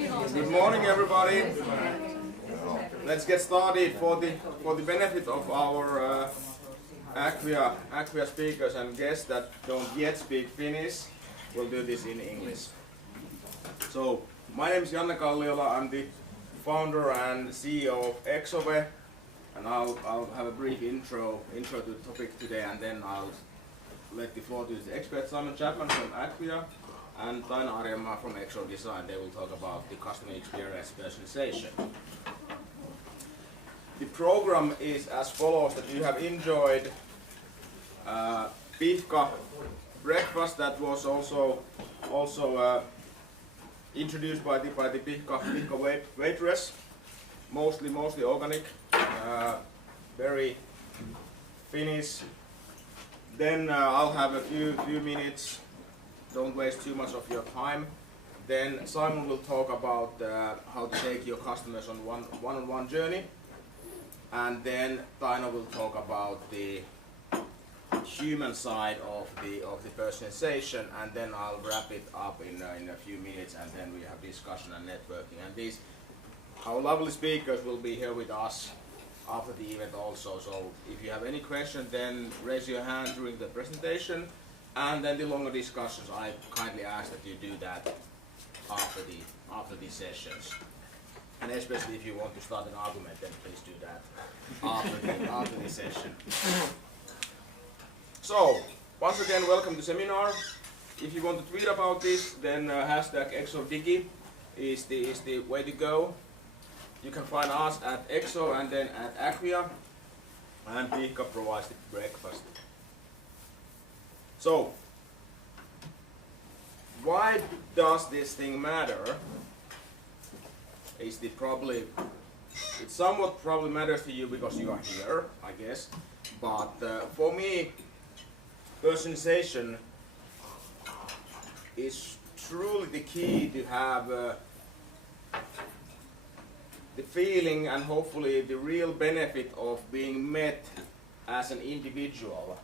Good morning, everybody. Let's get started. For the benefit of our Acquia speakers and guests that don't yet speak Finnish, we'll do this in English. So, my name is Janne Kalliola. I'm the founder and CEO of Exove, and I'll have a brief intro to the topic today, and then I'll let the floor to the expert Simon Chapman from Acquia and Taina Arjamaa from Exo Design. They will talk about the customer experience personalization. The program is as follows: that you have enjoyed pihka breakfast that was also introduced by the pihka waitress, mostly organic, very Finnish. Then I'll have a few minutes. Don't waste too much of your time. Then Simon will talk about how to take your customers on one-on-one journey, and then Taina will talk about the human side of the personalization, and then I'll wrap it up in a few minutes, and then we have discussion and networking. And our lovely speakers will be here with us after the event also. So if you have any question, then raise your hand during the presentation. And then the longer discussions, I kindly ask that you do that after the sessions. And especially if you want to start an argument, then please do that after the session. So, once again, welcome to seminar. If you want to tweet about this, then hashtag ExoDigi is the way to go. You can find us at Exo and then at Acquia, and Pihka provides the breakfast. So, why does this thing matter? It somewhat probably matters to you because you are here, I guess. But for me, personalization is truly the key to have the feeling and hopefully the real benefit of being met as an individual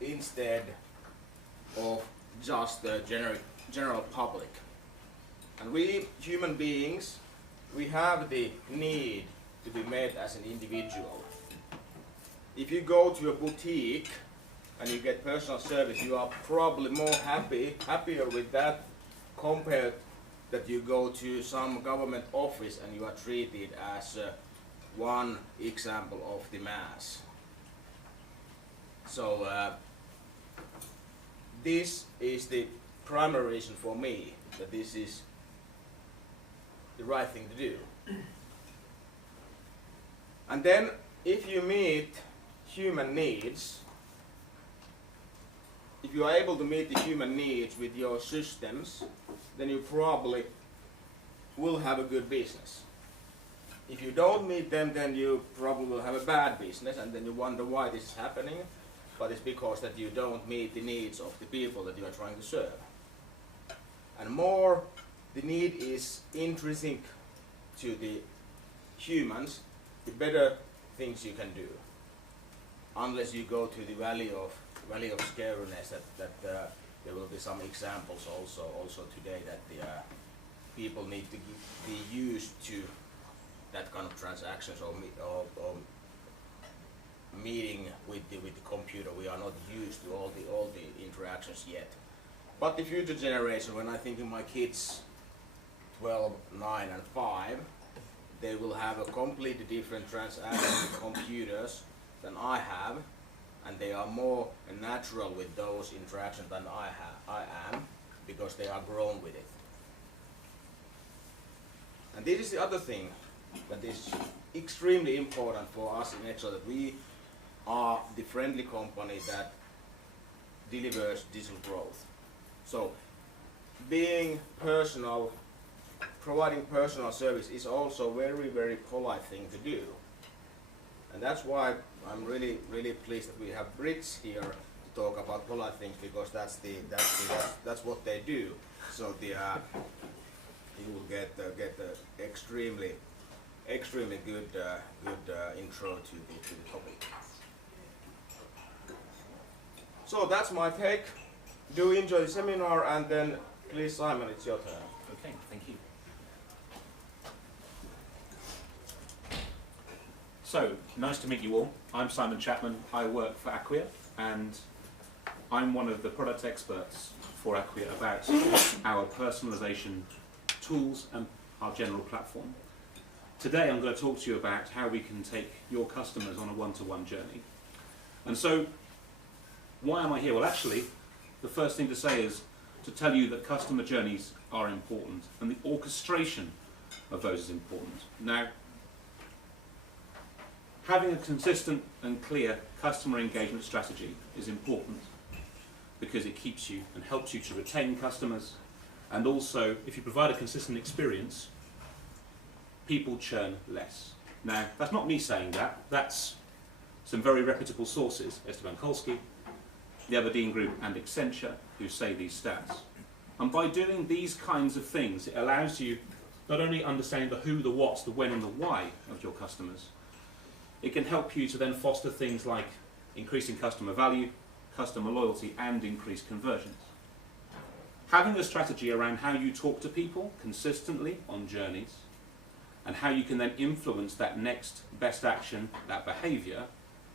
instead of just the general public. And we human beings, we have the need to be met as an individual. If you go to a boutique and you get personal service, you are probably more happier with that compared that you go to some government office and you are treated as one example of the mass. So this is the primary reason for me that this is the right thing to do. And then if you meet human needs, if you are able to meet the human needs with your systems, then you probably will have a good business. If you don't meet them, then you probably will have a bad business, and then you wonder why this is happening. But it's because that you don't meet the needs of the people that you are trying to serve. And more the need is intrinsic to the humans, the better things you can do. Unless you go to the valley of scariness, that there will be some examples also today that the people need to be used to that kind of transactions or meeting with the computer. We are not used to all the interactions yet. But the future generation, when I think of my kids 12, 9 and 5, they will have a completely different transaction with computers than I have, and they are more natural with those interactions than I am, because they are grown with it. And this is the other thing that is extremely important for us in Exo, that we are the friendly company that delivers digital growth. So being personal, providing personal service is also a very polite thing to do. And that's why I'm really pleased that we have Brits here to talk about polite things, because that's what they do. So you will get the extremely good intro to the topic. So that's my take. Do enjoy the seminar, and then please, Simon, it's your turn. Okay, thank you. So, nice to meet you all. I'm Simon Chapman. I work for Acquia, and I'm one of the product experts for Acquia about our personalisation tools and our general platform. Today I'm going to talk to you about how we can take your customers on a one-to-one journey. And so, why am I here? Well, actually, the first thing to say is to tell you that customer journeys are important, and the orchestration of those is important. Now, having a consistent and clear customer engagement strategy is important because it keeps you and helps you to retain customers, and also if you provide a consistent experience, people churn less. Now, that's not me saying that, that's some very reputable sources, Esteban Kolsky, the Aberdeen Group and Accenture, who say these stats. And by doing these kinds of things, it allows you not only understand the who, the what, the when and the why of your customers, it can help you to then foster things like increasing customer value, customer loyalty, and increased conversions. Having a strategy around how you talk to people consistently on journeys, and how you can then influence that next best action, that behaviour,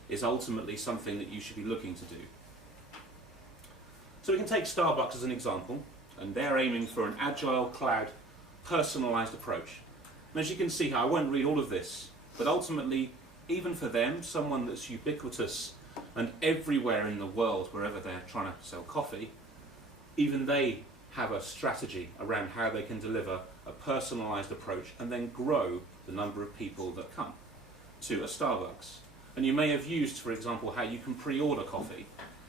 is ultimately something that you should be looking to do. So we can take Starbucks as an example, and they're aiming for an agile, cloud, personalised approach. And as you can see here, I won't read all of this, but ultimately, even for them, someone that's ubiquitous and everywhere in the world, wherever they're trying to sell coffee, even they have a strategy around how they can deliver a personalised approach and then grow the number of people that come to a Starbucks. And you may have used, for example, how you can pre-order coffee,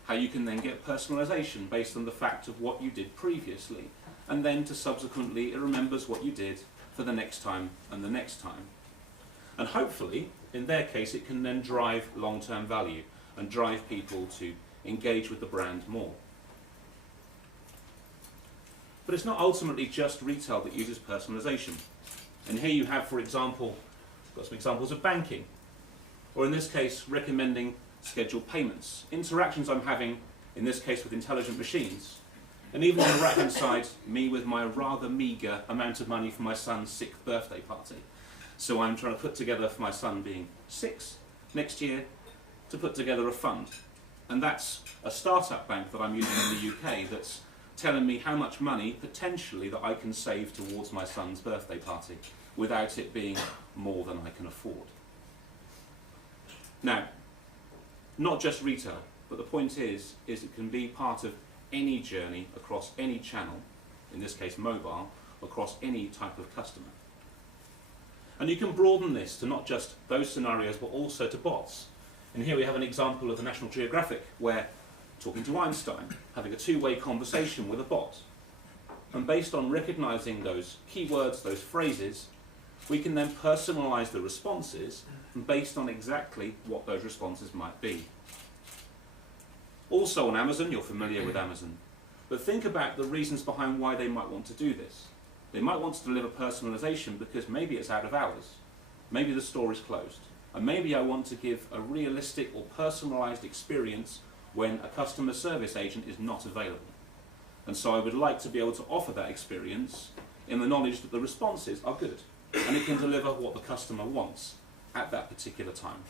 how you can then get personalisation based on the fact of what you did previously, and then to subsequently it remembers what you did for the next time and the next time. And hopefully, in their case, it can then drive long-term value and drive people to engage with the brand more. But it's not ultimately just retail that uses personalisation. And here you have, for example, got some examples of banking, or in this case, recommending scheduled payments, interactions I'm having, in this case, with intelligent machines, and even on the right-hand side, me with my rather meagre amount of money for my son's 6th birthday party. So I'm trying to put together, for my son being 6 next year, to put together a fund. And that's a startup bank that I'm using in the UK that's telling me how much money potentially that I can save towards my son's birthday party without it being more than I can afford. Now, not just retail, but the point is it can be part of any journey across any channel, in this case mobile, across any type of customer. And you can broaden this to not just those scenarios, but also to bots. And here we have an example of the National Geographic, where talking to Einstein, having a two-way conversation with a bot. And based on recognising those keywords, those phrases, we can then personalise the responses based on exactly what those responses might be. Also on Amazon, you're familiar with Amazon, but think about the reasons behind why they might want to do this. They might want to deliver personalisation because maybe it's out of hours, maybe the store is closed, and maybe I want to give a realistic or personalised experience when a customer service agent is not available. And so I would like to be able to offer that experience in the knowledge that the responses are good and it can deliver what the customer wants at that particular time.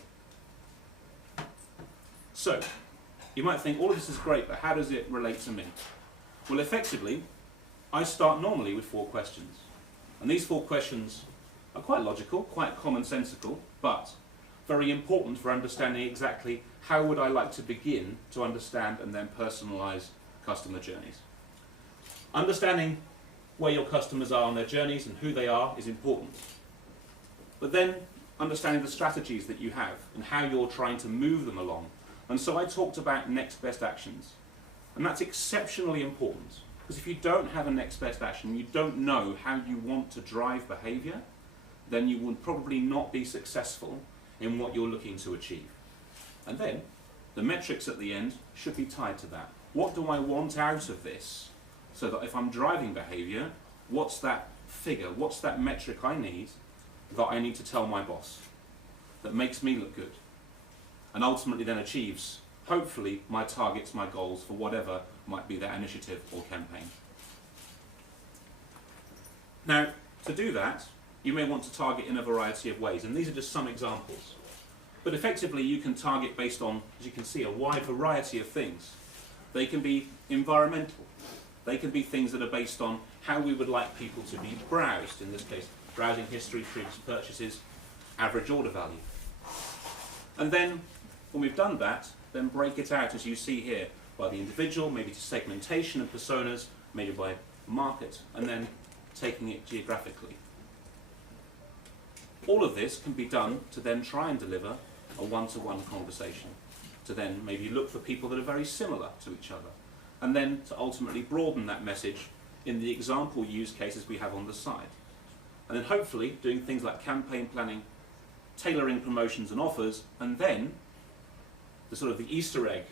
So, you might think all of this is great, but how does it relate to me? Well, effectively, I start normally with 4 questions. And these 4 questions are quite logical, quite commonsensical, but very important for understanding exactly how would I like to begin to understand and then personalise customer journeys. Understanding where your customers are on their journeys and who they are is important. But then understanding the strategies that you have and how you're trying to move them along. And so I talked about next best actions. And that's exceptionally important, because if you don't have a next best action, you don't know how you want to drive behaviour, then you will probably not be successful in what you're looking to achieve. And then the metrics at the end should be tied to that. What do I want out of this? So that if I'm driving behaviour, what's that figure, what's that metric I need to tell my boss that makes me look good and ultimately then achieves, hopefully, my targets, my goals for whatever might be that initiative or campaign. Now, to do that, you may want to target in a variety of ways, and these are just some examples. But effectively you can target based on, as you can see, a wide variety of things. They can be environmental. They can be things that are based on how we would like people to be browsed, in this case, browsing history, previous purchases, average order value. And then, when we've done that, then break it out, as you see here, by the individual, maybe to segmentation and personas, maybe by market, and then taking it geographically. All of this can be done to then try and deliver a one-to-one conversation, to then maybe look for people that are very similar to each other, and then to ultimately broaden that message in the example use cases we have on the side. And then hopefully doing things like campaign planning, tailoring promotions and offers, and then the sort of the Easter egg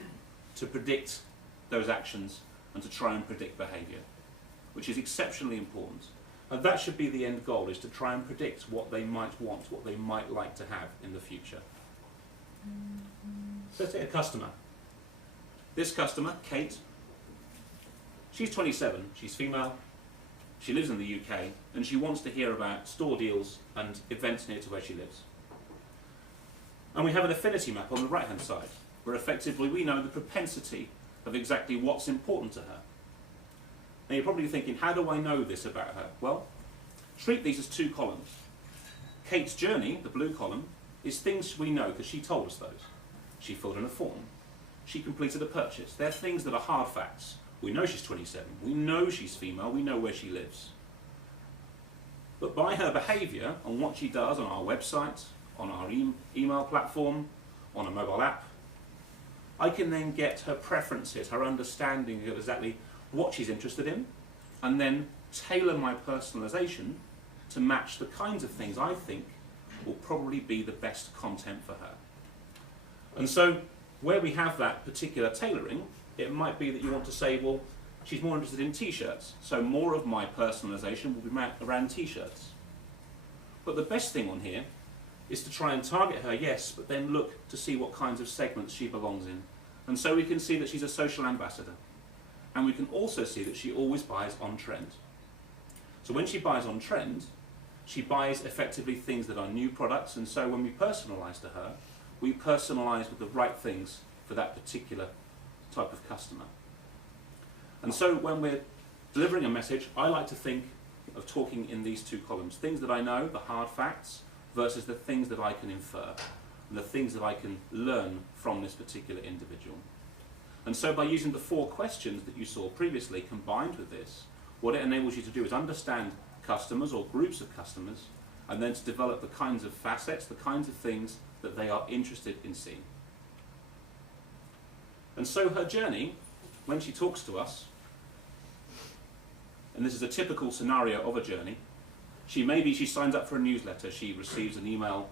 to predict those actions and to try and predict behaviour, which is exceptionally important. And that should be the end goal, is to try and predict what they might want, what they might like to have in the future. So let's take a customer. This customer, Kate, she's 27, she's female, she lives in the UK, and she wants to hear about store deals and events near to where she lives. And we have an affinity map on the right-hand side, where effectively we know the propensity of exactly what's important to her. Now you're probably thinking, how do I know this about her? Well, treat these as two columns. Kate's journey, the blue column, is things we know because she told us those. She filled in a form. She completed a purchase. They're things that are hard facts. We know she's 27. We know she's female. We know where she lives. But by her behaviour and what she does on our website, on our email platform, on a mobile app, I can then get her preferences, her understanding of exactly what she's interested in, and then tailor my personalisation to match the kinds of things I think will probably be the best content for her. And so, where we have that particular tailoring, it might be that you want to say, well, she's more interested in t-shirts, so more of my personalisation will be around t-shirts. But the best thing on here is to try and target her, yes, but then look to see what kinds of segments she belongs in. And so we can see that she's a social ambassador. And we can also see that she always buys on trend. So when she buys on trend, she buys effectively things that are new products, and so when we personalise to her, we personalise with the right things for that particular type of customer. And so when we're delivering a message, I like to think of talking in these two columns. Things that I know, the hard facts, versus the things that I can infer, and the things that I can learn from this particular individual. And so by using the 4 questions that you saw previously combined with this, what it enables you to do is understand customers or groups of customers, and then to develop the kinds of facets, the kinds of things that they are interested in seeing. And so her journey, when she talks to us, and this is a typical scenario of a journey, she signs up for a newsletter, she receives an email,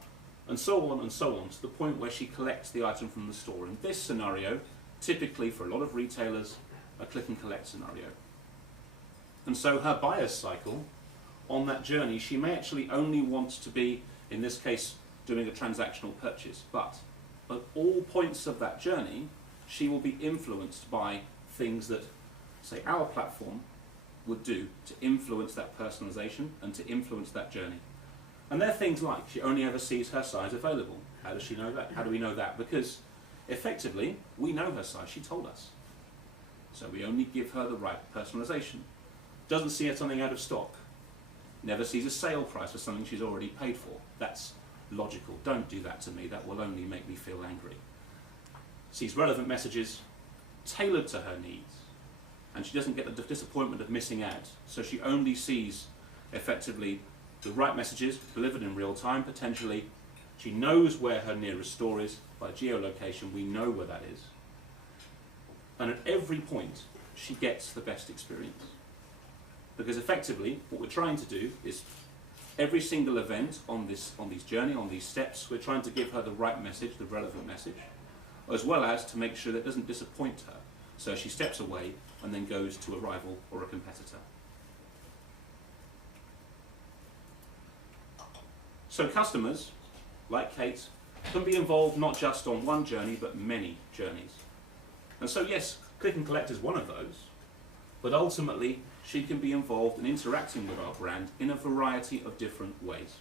and so on, to the point where she collects the item from the store. In this scenario, typically for a lot of retailers, a click and collect scenario. And so her buyer's cycle, on that journey, she may actually only want to be, in this case, doing a transactional purchase, but at all points of that journey, she will be influenced by things that, say, our platform would do to influence that personalisation and to influence that journey. And they're things like, she only ever sees her size available. How does she know that? How do we know that? Because effectively, we know her size, she told us. So we only give her the right personalisation. Doesn't see something out of stock. Never sees a sale price for something she's already paid for. That's logical. Don't do that to me, that will only make me feel angry. Sees relevant messages tailored to her needs, and she doesn't get the disappointment of missing out. So she only sees effectively the right messages delivered in real time, potentially. She knows where her nearest store is by geolocation. We know where that is. And at every point, she gets the best experience. Because effectively, what we're trying to do is every single event on this journey, on these steps, we're trying to give her the right message, the relevant message, as well as to make sure that it doesn't disappoint her. So she steps away and then goes to a rival or a competitor. So customers, like Kate, can be involved not just on one journey, but many journeys. And so yes, click and collect is one of those, but ultimately she can be involved in interacting with our brand in a variety of different ways.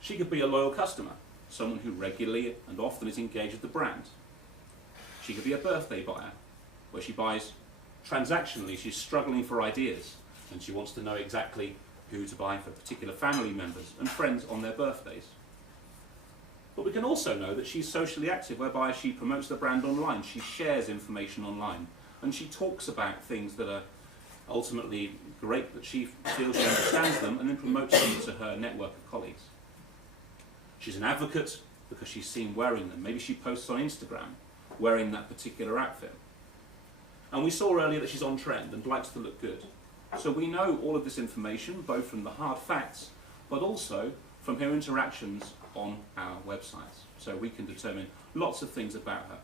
She could be a loyal customer. someone who regularly and often is engaged with the brand. She could be a birthday buyer, where she buys transactionally, she's struggling for ideas, and she wants to know exactly who to buy for particular family members and friends on their birthdays. But we can also know that she's socially active, whereby she promotes the brand online, she shares information online, and she talks about things that are ultimately great, that she feels she understands them, and then promotes them to her network of colleagues. She's an advocate because she's seen wearing them. Maybe she posts on Instagram wearing that particular outfit. And we saw earlier that she's on trend and likes to look good. So we know all of this information, both from the hard facts, but also from her interactions on our websites. So we can determine lots of things about her.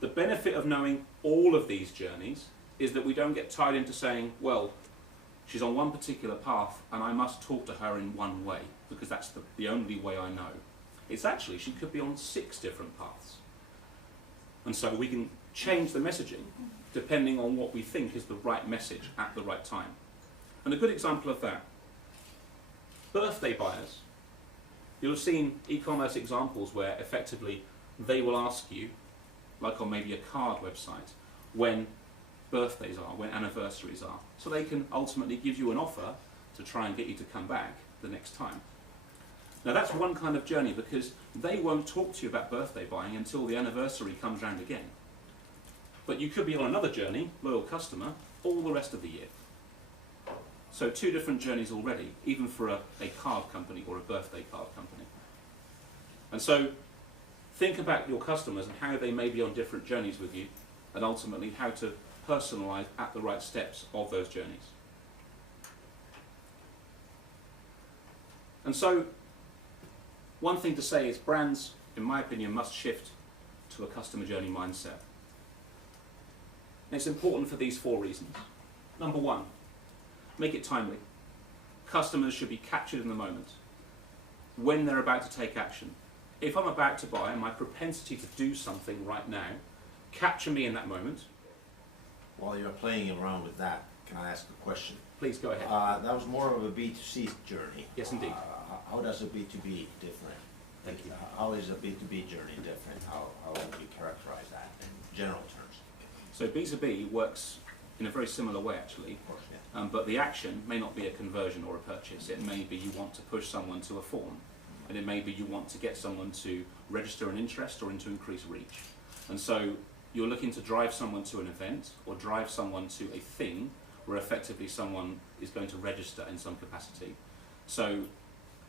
The benefit of knowing all of these journeys is that we don't get tied into saying, well, she's on one particular path and I must talk to her in one way, because that's the only way I know. It's actually, she could be on 6 different paths. And so we can change the messaging depending on what we think is the right message at the right time. And a good example of that, birthday buyers. You'll have seen e-commerce examples where effectively they will ask you, like on maybe a card website, when birthdays are, when anniversaries are, so they can ultimately give you an offer to try and get you to come back the next time. Now that's one kind of journey, because they won't talk to you about birthday buying until the anniversary comes round again. But you could be on another journey, loyal customer, all the rest of the year. So 2 different journeys already, even for a card company or a birthday card company. And so think about your customers and how they may be on different journeys with you, and ultimately how to personalise at the right steps of those journeys. And so one thing to say is brands, in my opinion, must shift to a customer journey mindset. And it's important for these 4 reasons. Number 1, make it timely. Customers should be captured in the moment, when they're about to take action. If I'm about to buy, my propensity to do something right now, capture me in that moment. While you're playing around with that, can I ask a question? Please go ahead. That was more of a B2C journey. Yes, indeed. How does a B2B different? Thank you. How is a B2B journey different? How would you characterize that in general terms? So B2B works in a very similar way, actually. Of course, yeah. But the action may not be a conversion or a purchase. It may be you want to push someone to a form, and it may be you want to get someone to register an interest or to increase reach. And so you're looking to drive someone to an event or drive someone to a thing where effectively someone is going to register in some capacity. So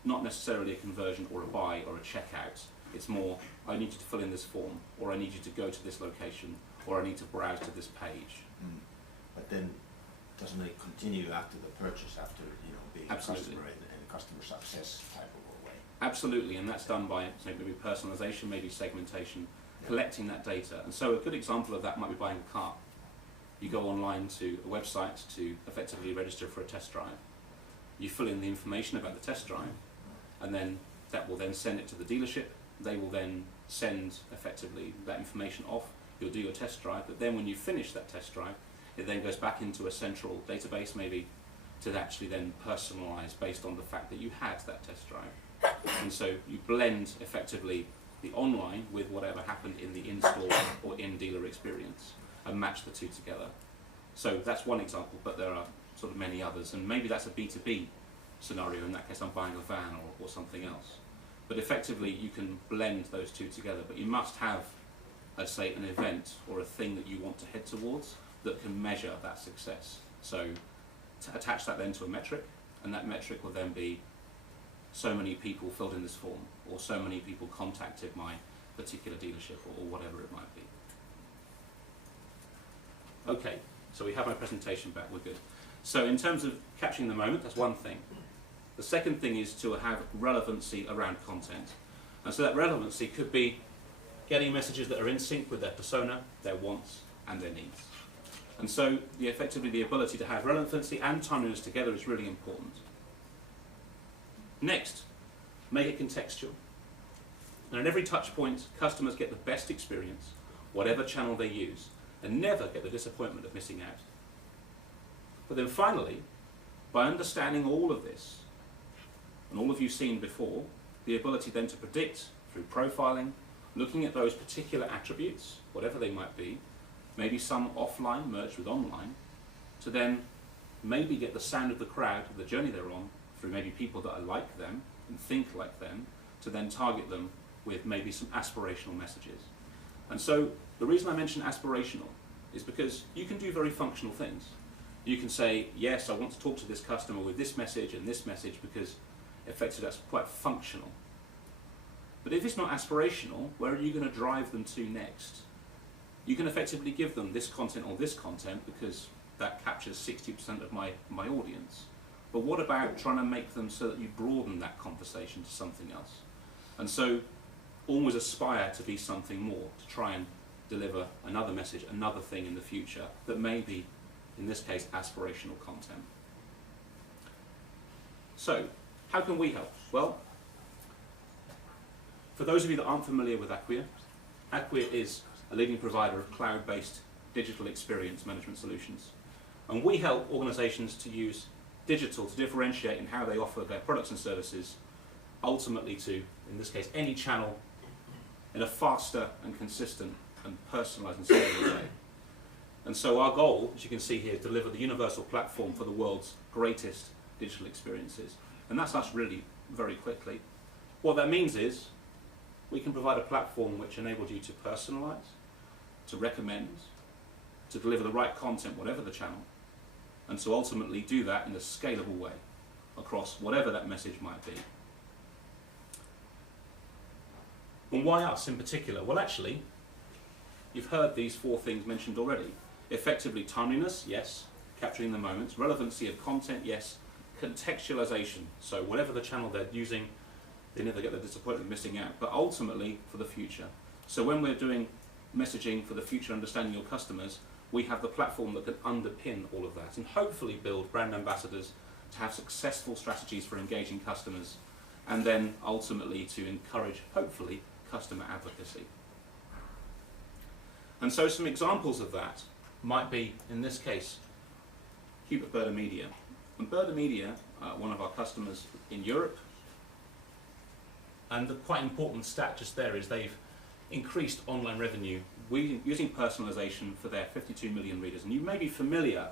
not necessarily a conversion or a buy or a checkout. It's more, I need you to fill in this form, or I need you to go to this location, or I need to browse to this page. But then, doesn't it continue after the purchase, after being Absolutely. a customer and customer success type of a way? Absolutely, and that's done by maybe personalisation, maybe segmentation, collecting that data. And so a good example of that might be buying a car. You go online to a website to effectively register for a test drive. You fill in the information about the test drive, and then that will then send it to the dealership. They will then send effectively that information off. You'll do your test drive, but then when you finish that test drive, it then goes back into a central database maybe to actually then personalise based on the fact that you had that test drive. And so you blend effectively the online with whatever happened in the in-store or in-dealer experience and match the 2 together. So that's one example, but there are sort of many others, and maybe that's a B2B scenario. In that case, I'm buying a van or something else. But effectively, you can blend those 2 together, but you must have, let's say, an event or a thing that you want to head towards that can measure that success. So to attach that then to a metric, and that metric will then be so many people filled in this form, or so many people contacted my particular dealership, or whatever it might be. Okay, so we have my presentation back, we're good. So in terms of capturing the moment, that's one thing. The second thing is to have relevancy around content. And so that relevancy could be getting messages that are in sync with their persona, their wants, and their needs. And so effectively the ability to have relevancy and timeliness together is really important. Next, make it contextual. And at every touch point, customers get the best experience, whatever channel they use, and never get the disappointment of missing out. But then finally, by understanding all of this, and all of you've seen before, the ability then to predict through profiling, looking at those particular attributes, whatever they might be, maybe some offline merged with online, to then maybe get the sound of the crowd, the journey they're on, through maybe people that are like them and think like them, to then target them with maybe some aspirational messages. And so the reason I mention aspirational is because you can do very functional things. You can say, yes, I want to talk to this customer with this message and this message because effectively that's quite functional. But if it's not aspirational, where are you going to drive them to next? You can effectively give them this content or this content because that captures 60% of my audience. But what about trying to make them so that you broaden that conversation to something else? And so always aspire to be something more, to try and deliver another message, another thing in the future that may be, in this case, aspirational content. So, how can we help? Well, for those of you that aren't familiar with Acquia, Acquia is a leading provider of cloud-based digital experience management solutions. And we help organizations to use digital to differentiate in how they offer their products and services, ultimately to, in this case, any channel in a faster and consistent and personalized and scalable way. And so our goal, as you can see here, is to deliver the universal platform for the world's greatest digital experiences. And that's us really very quickly. What that means is we can provide a platform which enables you to personalize, to recommend, to deliver the right content, whatever the channel, and to ultimately do that in a scalable way across whatever that message might be. And why us in particular? Well, actually, you've heard these four things mentioned already. Effectively, timeliness, yes, capturing the moments. Relevancy of content, yes. Contextualization, so whatever the channel they're using, they never get the disappointment of missing out, but ultimately for the future. So when we're doing messaging for the future, understanding your customers, we have the platform that can underpin all of that and hopefully build brand ambassadors to have successful strategies for engaging customers and then ultimately to encourage, hopefully, customer advocacy. And so some examples of that might be, in this case, Hubert Burda Media. And Burda Media, one of our customers in Europe, and the quite important stat just there is they've increased online revenue using personalization for their 52 million readers. And you may be familiar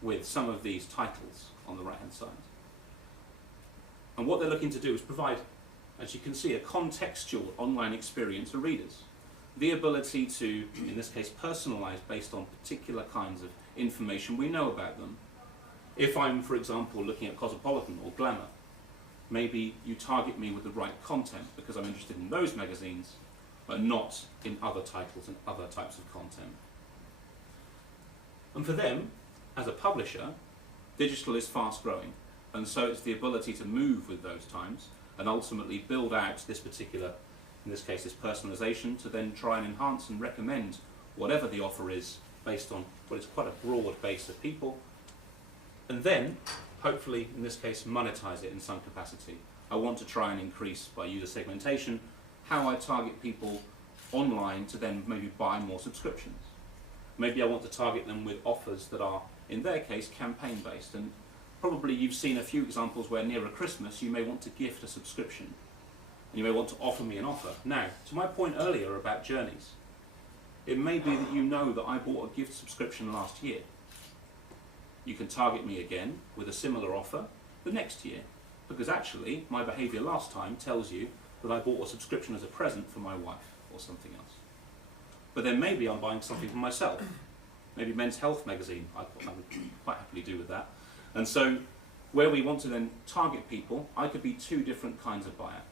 with some of these titles on the right-hand side. And what they're looking to do is provide, as you can see, a contextual online experience for readers. The ability to, in this case, personalize based on particular kinds of information we know about them. If I'm, for example, looking at Cosmopolitan or Glamour, maybe you target me with the right content because I'm interested in those magazines, but not in other titles and other types of content. And for them, as a publisher, digital is fast growing, and so it's the ability to move with those times and ultimately build out this particular, in this case, this personalization, to then try and enhance and recommend whatever the offer is based on what is quite a broad base of people, and then, hopefully, in this case, monetize it in some capacity. I want to try and increase, by user segmentation, how I target people online to then maybe buy more subscriptions. Maybe I want to target them with offers that are, in their case, campaign-based. And probably you've seen a few examples where nearer Christmas you may want to gift a subscription. And you may want to offer me an offer. Now, to my point earlier about journeys, it may be that you know that I bought a gift subscription last year. You can target me again with a similar offer the next year, because actually my behaviour last time tells you that I bought a subscription as a present for my wife or something else. But then maybe I'm buying something for myself. Maybe Men's Health magazine, I would quite happily do with that. And so where we want to then target people, I could be two different kinds of buyer.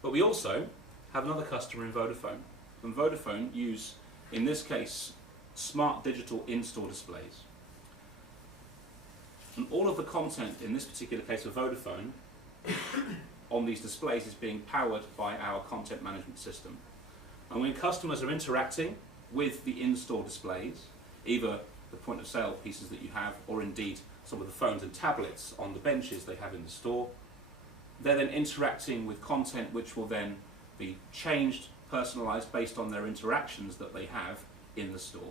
But we also have another customer in Vodafone. And Vodafone use, in this case, smart digital in-store displays. And all of the content, in this particular case of Vodafone, on these displays is being powered by our content management system. And when customers are interacting with the in-store displays, either the point of sale pieces that you have, or indeed some of the phones and tablets on the benches they have in the store, they're then interacting with content which will then be changed, personalized based on their interactions that they have in the store.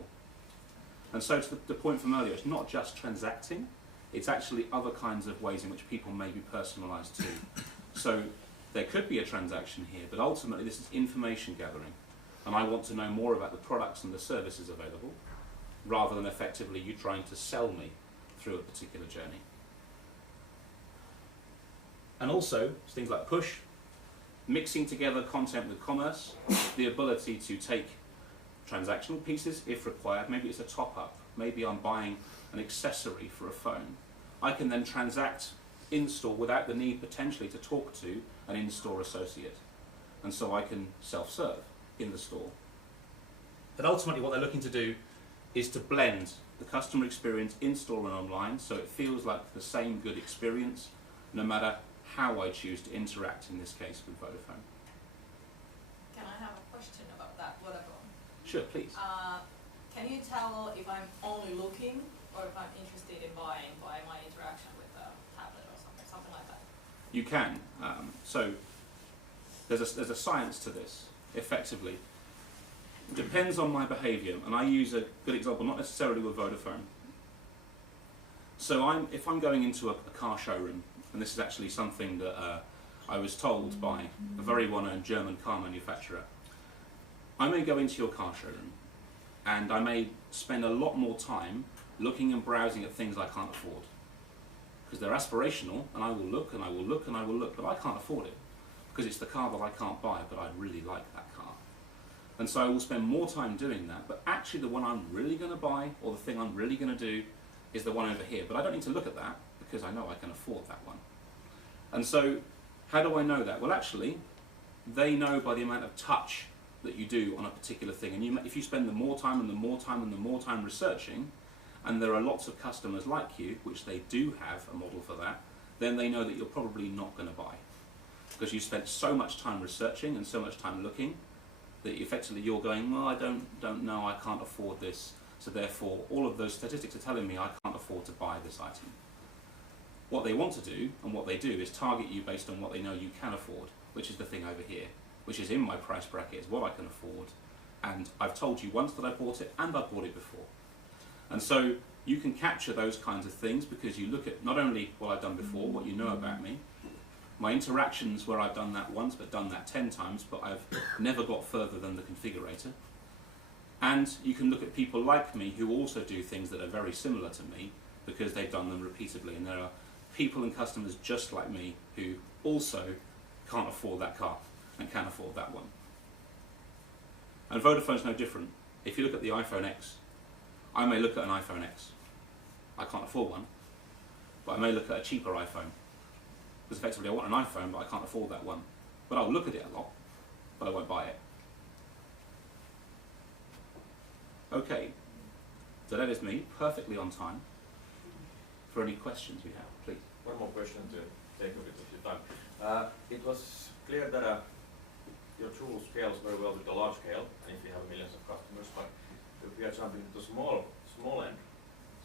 And so to the point from earlier, it's not just transacting, It's actually other kinds of ways in which people may be personalised too. So there could be a transaction here, but ultimately this is information gathering. And I want to know more about the products and the services available, rather than effectively you trying to sell me through a particular journey. And also, things like push, mixing together content with commerce, the ability to take transactional pieces if required. Maybe it's a top-up, maybe I'm buying an accessory for a phone. I can then transact in-store without the need potentially to talk to an in-store associate. And so I can self-serve in the store. But ultimately what they're looking to do is to blend the customer experience in-store and online so it feels like the same good experience no matter how I choose to interact, in this case with Vodafone. Can I have a question about that Vodafone? Sure, please. Can you tell if I'm only looking or if I'm interested in buying by my interaction with a tablet or something like that? You can. So there's a science to this, effectively. It depends on my behaviour, and I use a good example, not necessarily with Vodafone. So if I'm going into a car showroom, and this is actually something that I was told by a very well-known German car manufacturer, I may go into your car showroom, and I may spend a lot more time looking and browsing at things I can't afford. Because they're aspirational, and I will look, and I will look, and I will look, but I can't afford it. Because it's the car that I can't buy, but I really like that car. And so I will spend more time doing that, but actually the one I'm really going to buy, or the thing I'm really going to do, is the one over here. But I don't need to look at that, because I know I can afford that one. And so, how do I know that? Well, actually, they know by the amount of touch that you do on a particular thing. And if you spend the more time and the more time and the more time researching, and there are lots of customers like you, which they do have a model for that, then they know that you're probably not going to buy. Because you spent so much time researching and so much time looking, that effectively you're going, well, I don't know, I can't afford this, so therefore all of those statistics are telling me I can't afford to buy this item. What they want to do, and what they do, is target you based on what they know you can afford, which is the thing over here, which is in my price bracket, is what I can afford, and I've told you once that I bought it, and I've bought it before. And so you can capture those kinds of things because you look at not only what I've done before, what you know about me, my interactions where I've done that once but done that 10 times, but I've never got further than the configurator. And you can look at people like me who also do things that are very similar to me because they've done them repeatedly. And there are people and customers just like me who also can't afford that car and can afford that one. And Vodafone's no different. If you look at the iPhone X, I may look at an iPhone X. I can't afford one, but I may look at a cheaper iPhone. Because effectively I want an iPhone, but I can't afford that one. But I'll look at it a lot, but I won't buy it. Okay, so that is me, perfectly on time. For any questions you have, please. One more question to take a bit of your time. It was clear that your tool scales very well with the large scale, and if you have millions of customers, but if we are jumping to the small end,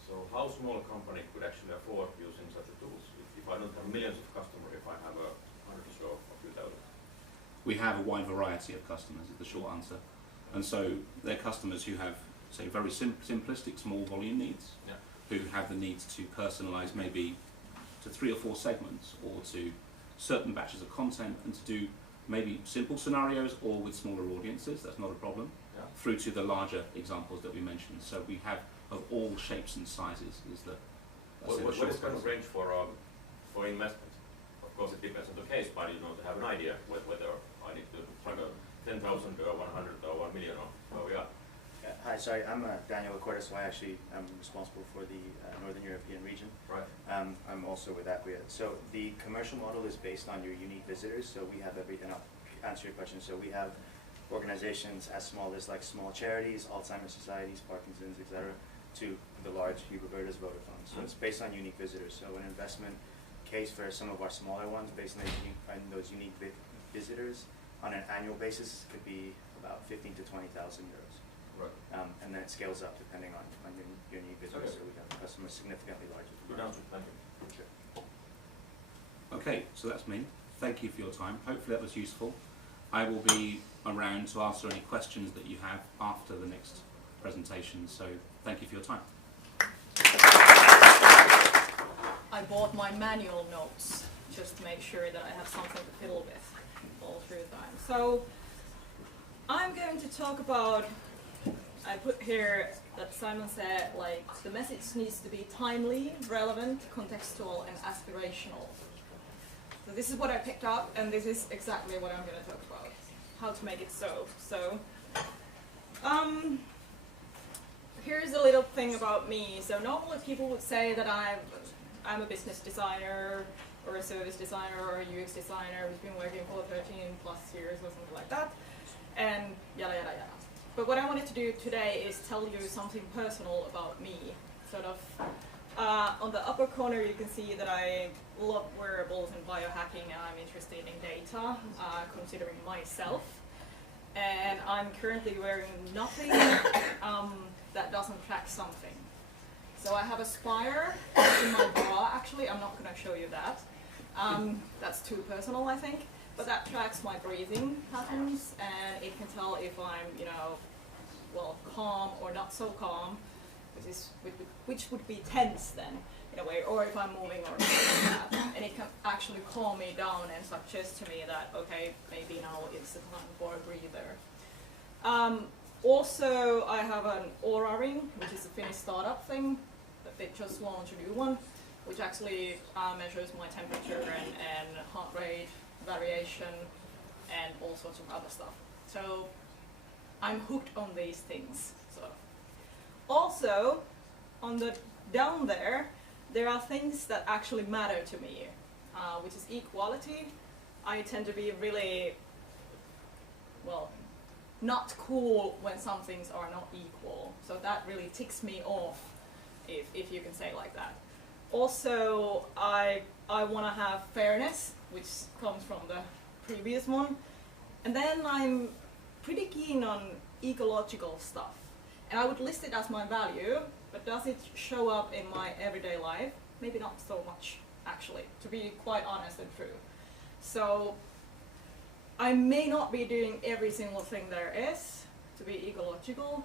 so how small a company could actually afford using such a tools? If I don't have millions of customers, if I have a hundred or so, a few thousand? We have a wide variety of customers, is the short answer. And so they're customers who have, say, very simplistic small volume needs, Yeah. who have the needs to personalise maybe to 3 or 4 segments or to certain batches of content and to do maybe simple scenarios or with smaller audiences, that's not a problem, Yeah. through to the larger examples that we mentioned. So we have of all shapes and sizes is the What is kind of range for investment? Of course it depends on the case, but you know, to have an idea whether I need to try to 10,000 or 100 or 1 million or where we are. Hi, sorry, I'm Daniel Lacorda, so I actually am responsible for the Northern European region. Right. I'm also with Acquia. So the commercial model is based on your unique visitors, so we have and I'll answer your question. So we have organizations as small as like small charities, Alzheimer's societies, Parkinson's, etc., to the large Roberta's Vodafone. So it's based on unique visitors. So an investment case for some of our smaller ones based on those unique visitors on an annual basis could be about 15 to 20,000 euros. Right. And then it scales up depending on your unique visitors. Okay. So we have customers significantly larger. Good answer, thank you. Sure. Okay, so that's me. Thank you for your time. Hopefully that was useful. I will be around to answer any questions that you have after the next presentation, so thank you for your time. I bought my manual notes just to make sure that I have something to fiddle with all through the time. So I'm going to talk about, I put here that Simon said, like, the message needs to be timely, relevant, contextual, and aspirational. So this is what I picked up, and this is exactly what I'm going to talk about, how to make it so. So, here's a little thing about me. So normally people would say that I'm a business designer, or a service designer, or a UX designer who's been working for 13 plus years or something like that, and yada yada yada. But what I wanted to do today is tell you something personal about me. Sort of, on the upper corner you can see that I love wearables and biohacking, and I'm interested in data, considering myself. And I'm currently wearing nothing that doesn't track something. So I have a Spire in my bra, actually, I'm not going to show you that. That's too personal, I think. But that tracks my breathing patterns, and it can tell if I'm, you know, well, calm or not so calm, which would be tense then, in a way, or if I'm moving or something like that. And it can actually calm me down and suggest to me that, okay, maybe now it's the time for a breather. Also, I have an Aura ring, which is a Finnish startup thing, that they just launched a new one, which actually measures my temperature and heart rate variation and all sorts of other stuff. So I'm hooked on these things. So also, on the down there are things that actually matter to me, which is equality. I tend to be really, well, not cool when some things are not equal. So that really ticks me off, if you can say it like that. Also, I want to have fairness, which comes from the previous one. And then I'm pretty keen on ecological stuff. And I would list it as my value, but does it show up in my everyday life? Maybe not so much, actually, to be quite honest and true. So I may not be doing every single thing there is to be ecological,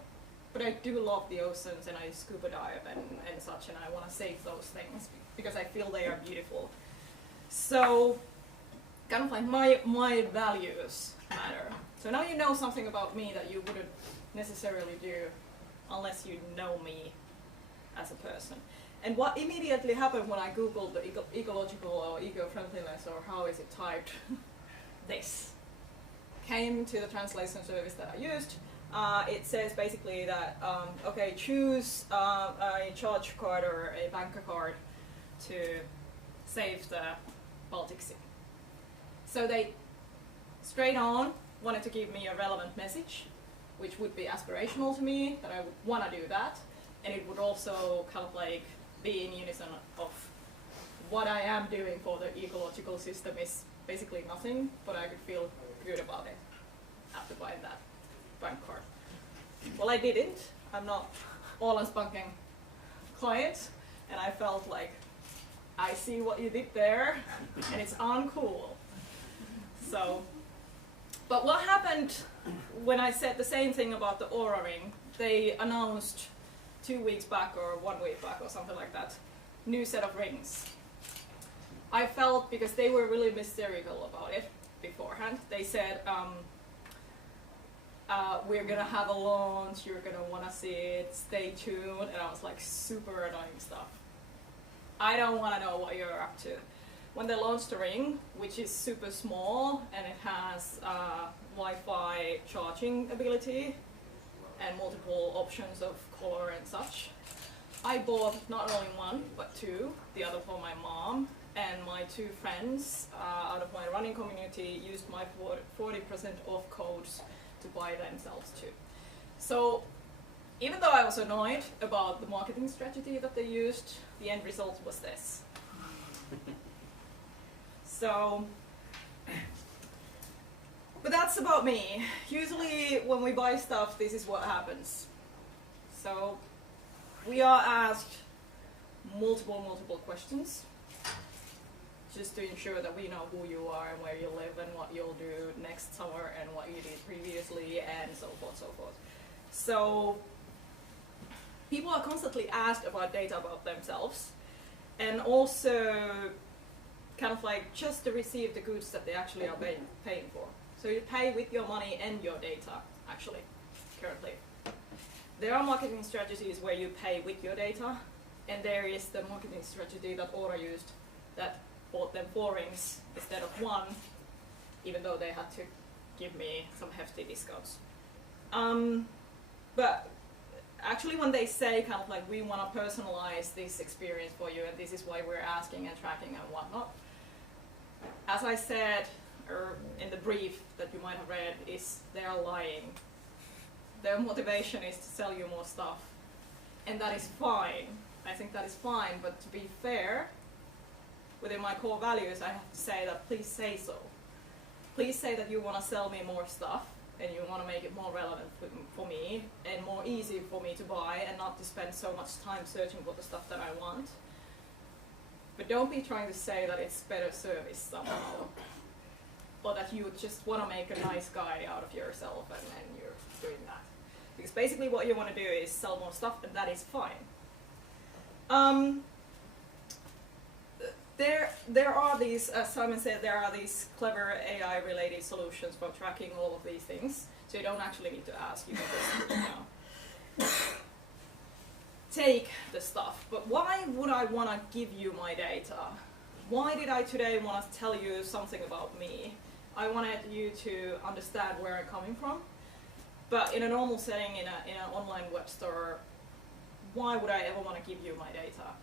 but I do love the oceans, and I scuba dive and such, and I want to save those things because I feel they are beautiful. So kind of like my values matter. So now you know something about me that you wouldn't necessarily do unless you know me as a person. And what immediately happened when I googled the ecological or eco-friendliness, or how is it typed, this came to the translation service that I used. It says basically that, okay, choose a charge card or a banker card to save the Baltic Sea. So they straight on wanted to give me a relevant message, which would be aspirational to me, that I would want to do that, and it would also kind of like be in unison of what I am doing for the ecological system is basically nothing, but I could feel good about it after buying that bank card. Well, I didn't. I'm not Ålandsbanken client, and I felt like, I see what you did there, and it's uncool. So, but what happened when I said the same thing about the Aura ring? They announced 2 weeks back or 1 week back or something like that, new set of rings. I felt, because they were really mystical about it beforehand, they said, we're gonna have a launch, you're gonna wanna see it, stay tuned, and I was like, super annoying stuff. I don't wanna know what you're up to. When they launched the ring, which is super small, and it has Wi-Fi charging ability, and multiple options of color and such, I bought not only one, but 2, the other for my mom, and my 2 friends out of my running community used my 40% off codes to buy themselves too. So even though I was annoyed about the marketing strategy that they used, the end result was this. So, but that's about me. Usually when we buy stuff, this is what happens. So we are asked multiple questions, just to ensure that we know who you are and where you live and what you'll do next summer and what you did previously and so forth, so forth. So people are constantly asked about data about themselves, and also kind of like just to receive the goods that they actually are paying for. So you pay with your money and your data, actually, currently. There are marketing strategies where you pay with your data, and there is the marketing strategy that Aura used that bought them 4 rings instead of 1, even though they had to give me some hefty discounts. But actually when they say kind of like, we want to personalize this experience for you and this is why we're asking and tracking and whatnot, as I said in the brief that you might have read, is they are lying. Their motivation is to sell you more stuff, and that is fine. I think that is fine, but to be fair, within my core values, I have to say that please say so. Please say that you want to sell me more stuff, and you want to make it more relevant for me, and more easy for me to buy, and not to spend so much time searching for the stuff that I want. But don't be trying to say that it's better service somehow, or that you just want to make a nice guy out of yourself, and you're doing that. Because basically what you want to do is sell more stuff, and that is fine. There are these, as Simon said, there are these clever AI-related solutions for tracking all of these things, so you don't actually need to ask. You can just, take the stuff. But why would I want to give you my data? Why did I today want to tell you something about me? I wanted you to understand where I'm coming from. But in a normal setting, in an online web store, why would I ever want to give you my data?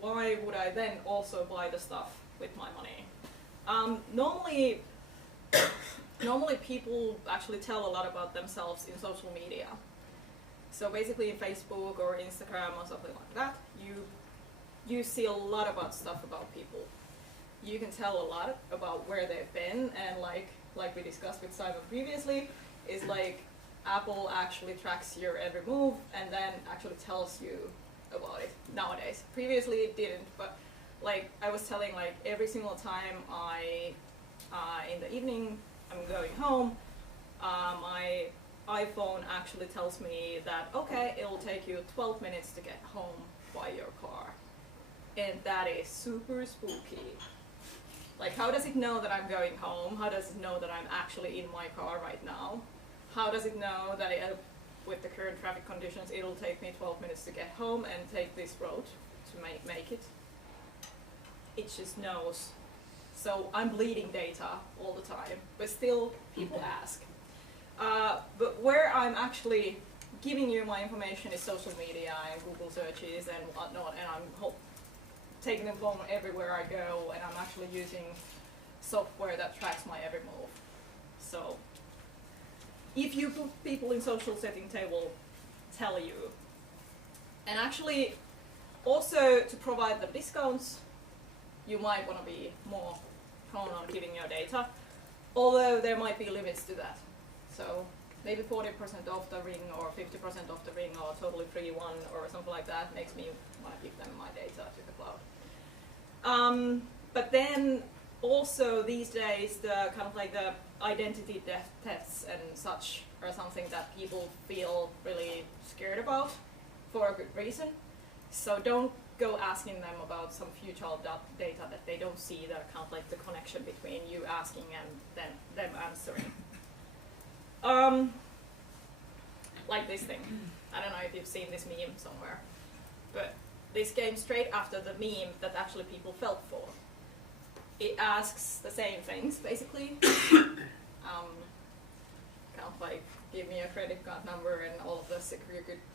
Why would I then also buy the stuff with my money? Normally people actually tell a lot about themselves in social media. So basically in Facebook or Instagram or something like that, you see a lot about stuff about people. You can tell a lot about where they've been, and like we discussed with Simon previously, is like Apple actually tracks your every move and then actually tells you about it nowadays. Previously it didn't, but like I was telling, like every single time in the evening I'm going home, my iPhone actually tells me that, okay, it will take you 12 minutes to get home by your car. And that is super spooky. Like, how does it know that I'm going home? How does it know that I'm actually in my car right now? How does it know that with the current traffic conditions, it'll take me 12 minutes to get home and take this road to make it? It just knows. So I'm bleeding data all the time, but still people ask. But where I'm actually giving you my information is social media and Google searches and whatnot, and I'm taking them from everywhere I go, and I'm actually using software that tracks my every move. So if you put people in social settings, they will tell you. And actually also to provide the discounts, you might want to be more prone on giving your data, although there might be limits to that. So maybe 40% off the ring, or 50% off the ring, or totally free one, or something like that makes me want to give them my data to the cloud. But then also these days, the kind of like the identity tests and such are something that people feel really scared about for a good reason. So don't go asking them about some futile data that they don't see, that kind of like the connection between you asking and then them answering. Like this thing. I don't know if you've seen this meme somewhere, but this came straight after the meme that actually people felt for. It asks the same things, basically. Kind of like, give me a credit card number and all of the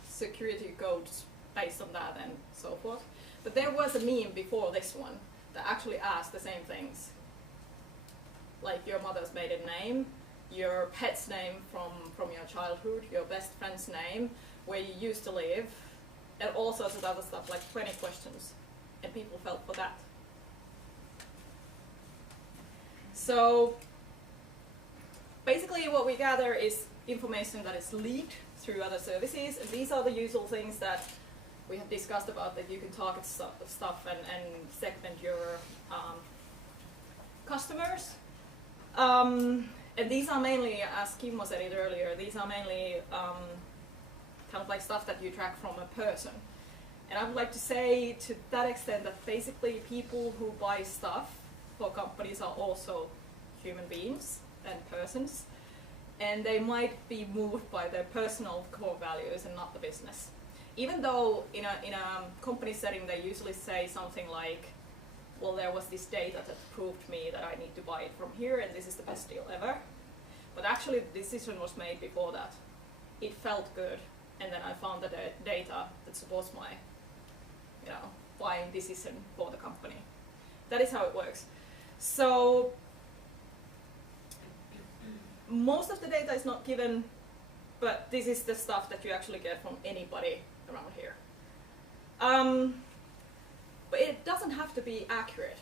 security codes based on that and so forth. But there was a meme before this one that actually asked the same things. Like your mother's maiden name, your pet's name from your childhood, your best friend's name, where you used to live, and all sorts of other stuff, like 20 questions. And people fell for that. So basically what we gather is information that is leaked through other services, and these are the usual things that we have discussed about, that you can target stuff and segment your customers. And these are mainly, as Kimmo said it earlier, these are mainly kind of like stuff that you track from a person. And I would like to say to that extent that basically people who buy stuff for companies are also human beings and persons, and they might be moved by their personal core values and not the business. Even though in a company setting they usually say something like, well, there was this data that proved me that I need to buy it from here and this is the best deal ever. But actually the decision was made before that. It felt good, and then I found the data that supports my buying decision for the company. That is how it works. So most of the data is not given, but this is the stuff that you actually get from anybody around here. But it doesn't have to be accurate.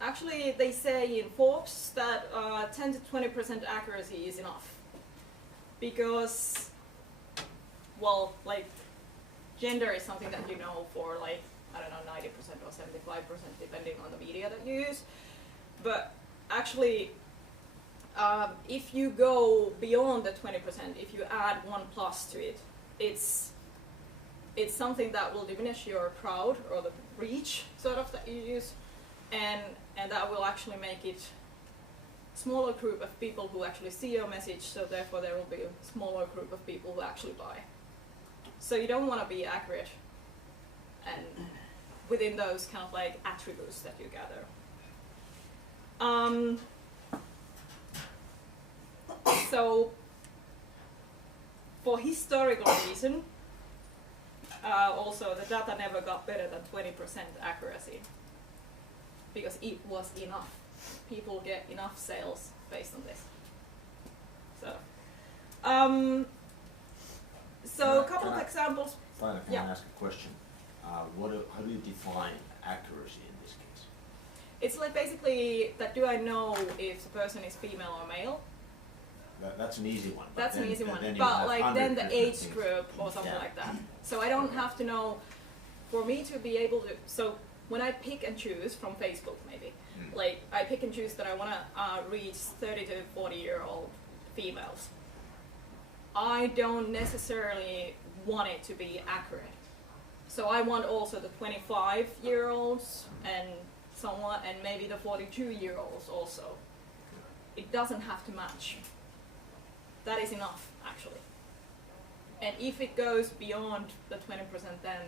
Actually, they say in Forbes that 10 to 20% accuracy is enough. Because, well, like, gender is something that you know for, like, I don't know, 90% or 75%, depending on the media that you use. But actually, if you go beyond the 20%, if you add 1+ to it, it's something that will diminish your crowd or the reach sort of that you use, and that will actually make it smaller group of people who actually see your message, so therefore there will be a smaller group of people who actually buy. So you don't want to be accurate and within those kind of like attributes that you gather. So for historical reason, also the data never got better than 20% accuracy because it was enough. People get enough sales based on this. So a couple of examples. Can Yeah. I ask a question? How do you define accuracy in this case? It's like basically that do I know if the person is female or male? That's an easy one. That's an easy one. Then you But have like 100 then the different age things. group or something Yeah. like that. So I don't have to know, for me to be able to, so when I pick and choose from Facebook maybe, like I pick and choose that I want to reach 30 to 40-year-old females. I don't necessarily want it to be accurate. So I want also the 25-year-olds and somewhat, and maybe the 42-year-olds also. It doesn't have to match. That is enough, actually. And if it goes beyond the 20%, then,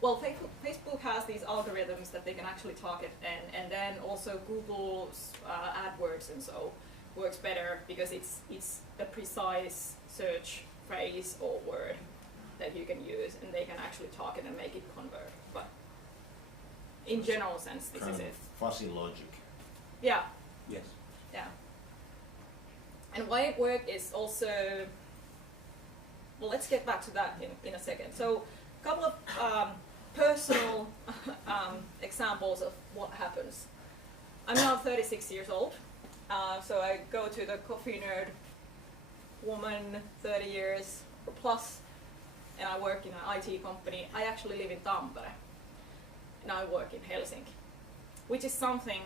well, Facebook has these algorithms that they can actually target, and then also Google's AdWords and so works better because it's a precise search phrase or word that you can use, and they can actually target and make it convert. But in general sense, this is it. Fuzzy logic. Yeah, Yes. yeah. And why it works is also, well, let's get back to that in a second. So a couple of personal examples of what happens. I'm now 36 years old, so I go to the coffee nerd woman, 30 years or plus, and I work in an IT company. I actually live in Tampere, and I work in Helsinki, which is something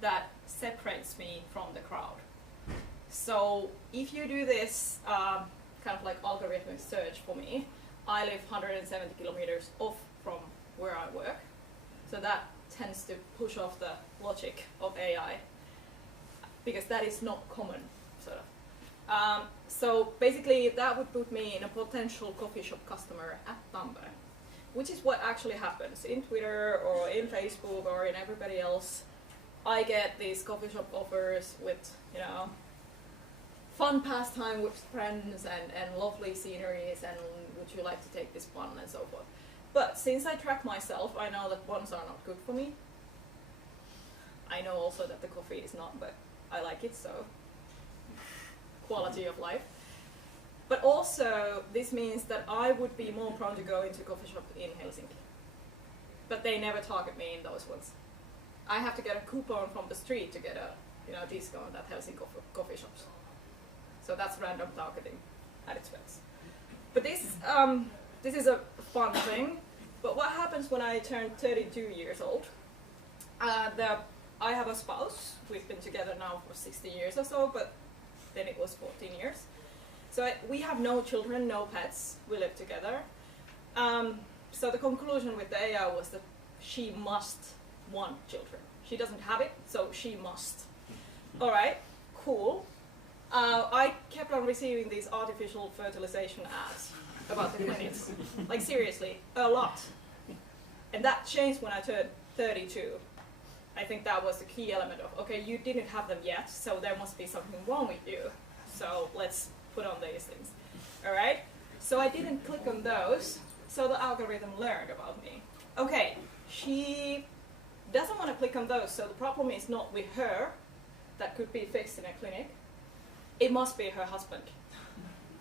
that separates me from the crowd. So if you do this kind of like algorithmic search for me, I live 170 kilometers off from where I work, so that tends to push off the logic of AI, because that is not common, sort of. So basically that would put me in a potential coffee shop customer at Tampere, which is what actually happens in Twitter or in Facebook or in everybody else. I get these coffee shop offers with, fun pastime with friends and lovely sceneries, and would you like to take this one and so forth. But since I track myself, I know that ones are not good for me. I know also that the coffee is not, but I like it, so quality of life. But also, this means that I would be more prone to go into coffee shop in Helsinki. But they never target me in those ones. I have to get a coupon from the street to get a discount at Helsinki coffee shops. So that's random targeting at its best. But this is a fun thing. But what happens when I turn 32 years old? I have a spouse. We've been together now for 60 years or so, but then it was 14 years. So we have no children, no pets. We live together. so the conclusion with the AI was that she must want children. She doesn't have it, so she must. All right, cool. I kept on receiving these artificial fertilization ads about the clinics. Like seriously, a lot. And that changed when I turned 32. I think that was the key element of, okay, you didn't have them yet, so there must be something wrong with you. So let's put on these things. All right? So I didn't click on those, so the algorithm learned about me. Okay, she doesn't want to click on those, so the problem is not with her, that could be fixed in a clinic. It must be her husband.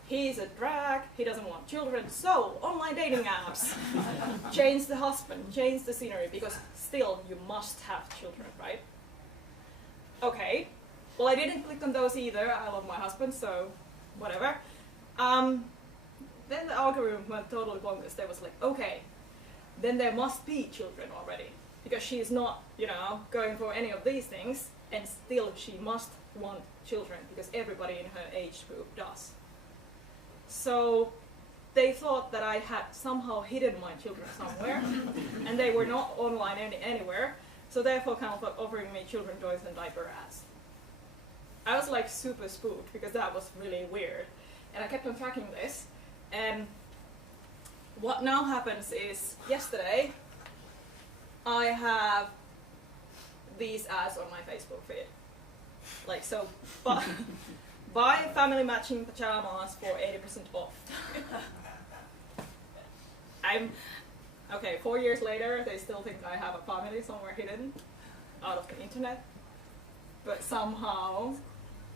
He's a drag, he doesn't want children, so online dating apps. Change the husband, change the scenery, because still you must have children, right? Okay, well I didn't click on those either, I love my husband, so whatever. Then the algorithm went totally bonkers. They was like, okay, then there must be children already, because she's not, you know, going for any of these things, and still she must want children, because everybody in her age group does. So they thought that I had somehow hidden my children somewhere, and they were not online anywhere, so therefore kind of offering me children toys and diaper ads. I was like super spooked, because that was really weird. And I kept on tracking this, and what now happens is, yesterday, I have these ads on my Facebook feed. Like, so, buy family matching pajamas for 80% off. Okay, 4 years later, they still think I have a family somewhere hidden out of the internet. But somehow,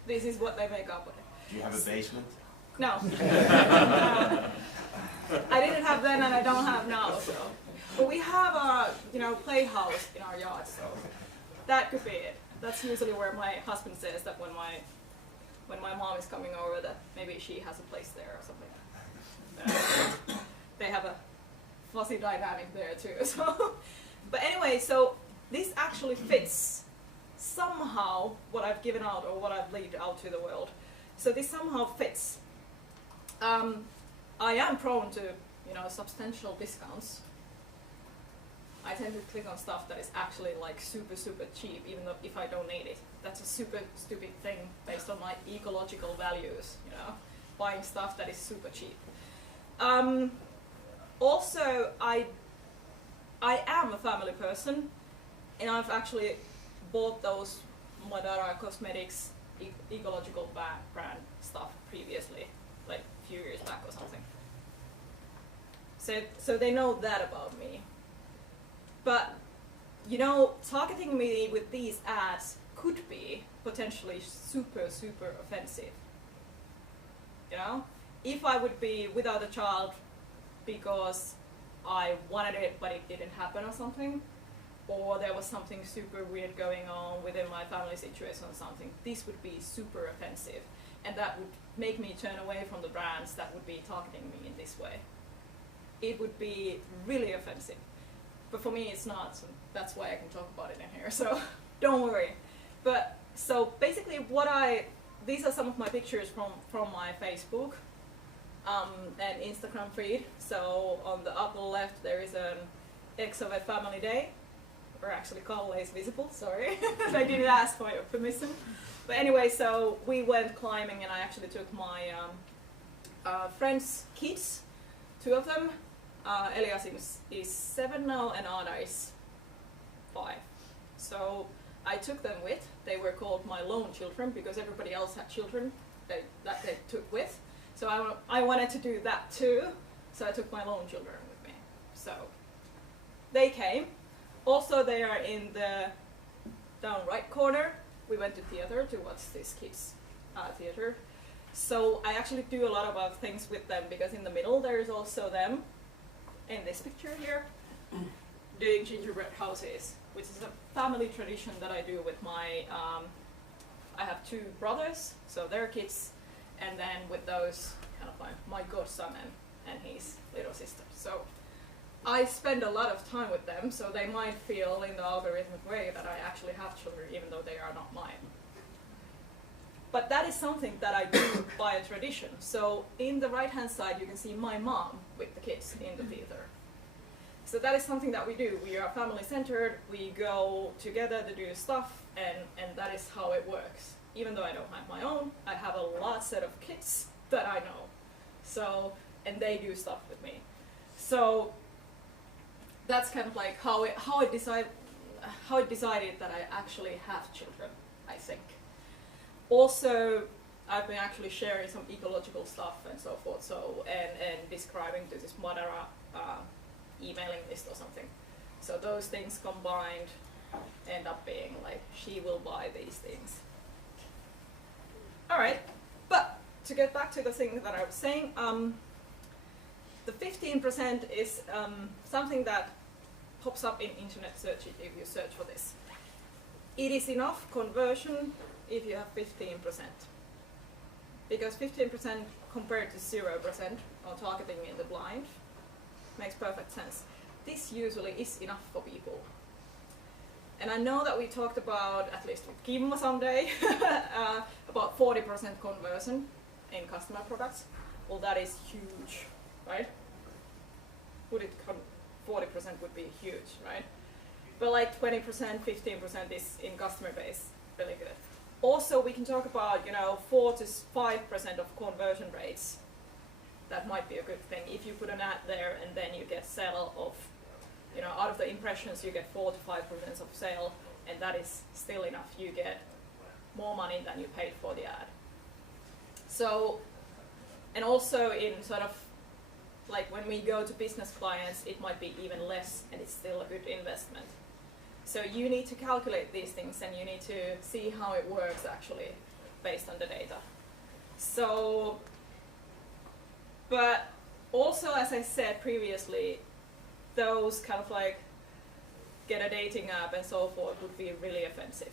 this is what they make up with it. Do you have a basement? No. I didn't have then and I don't have now. So. But we have a playhouse in our yard, so that could be it. That's usually where my husband says that when my mom is coming over, that maybe she has a place there or something. They have a fuzzy dynamic there too. So, but anyway, so this actually fits somehow what I've given out or what I've laid out to the world. So this somehow fits. I am prone to, substantial discounts. I tend to click on stuff that is actually like super, super cheap, even though if I don't need it. That's a super stupid thing based on my ecological values, buying stuff that is super cheap. Also, I am a family person, and I've actually bought those Madara Cosmetics ecological brand stuff previously, like a few years back or something. So they know that about me. But, targeting me with these ads could be potentially super, super offensive. If I would be without a child because I wanted it but it didn't happen or something, or there was something super weird going on within my family situation or something, this would be super offensive. And that would make me turn away from the brands that would be targeting me in this way. It would be really offensive. But for me it's not, so that's why I can talk about it in here, so don't worry. But, so basically these are some of my pictures from my Facebook and Instagram feed. So on the upper left there is an X of a family day, or actually Kalle is visible, sorry. I didn't ask for your permission. But anyway, so we went climbing and I actually took my friend's kids, 2 of them. Elias is 7 now and Anna is 5. So I took them with. They were called my lone children because everybody else had children that they took with. So I wanted to do that too. So I took my lone children with me. So they came. Also they are in the down right corner. We went to theater to watch this kids theater. So I actually do a lot of things with them because in the middle there is also them. In this picture here, doing gingerbread houses, which is a family tradition that I do with my, I have 2 brothers, so their kids, and then with those, kind of like my godson and his little sister. So I spend a lot of time with them, so they might feel in the algorithmic way that I actually have children, even though they are not mine. But that is something that I do by a tradition. So in the right-hand side, you can see my mom with the kids in the theater. So that is something that we do. We are family centered, we go together to do stuff, and that is how it works. Even though I don't have my own, I have a large set of kids that I know. So, and they do stuff with me. So that's kind of like how it decided that I actually have children, I think. Also, I've been actually sharing some ecological stuff and so forth, so and describing to this Madara emailing list or something. So those things combined end up being like, she will buy these things. Alright, but to get back to the thing that I was saying, the 15% is something that pops up in internet search if you search for this. It is enough conversion if you have 15%. Because 15% compared to 0% or targeting in the blind makes perfect sense. This usually is enough for people. And I know that we talked about, at least with Kimmo someday, about 40% conversion in customer products. Well, that is huge, right? 40% would be huge, right? But like 20%, 15% is in customer base really good. Also, we can talk about 4 to 5% of conversion rates. That might be a good thing if you put an ad there and then you get sale of, out of the impressions you get 4 to 5% of sale, and that is still enough. You get more money than you paid for the ad. So, and also in sort of like when we go to business clients, it might be even less, and it's still a good investment. So you need to calculate these things, and you need to see how it works actually based on the data. So, but also, as I said previously, those kind of like get a dating app and so forth would be really offensive.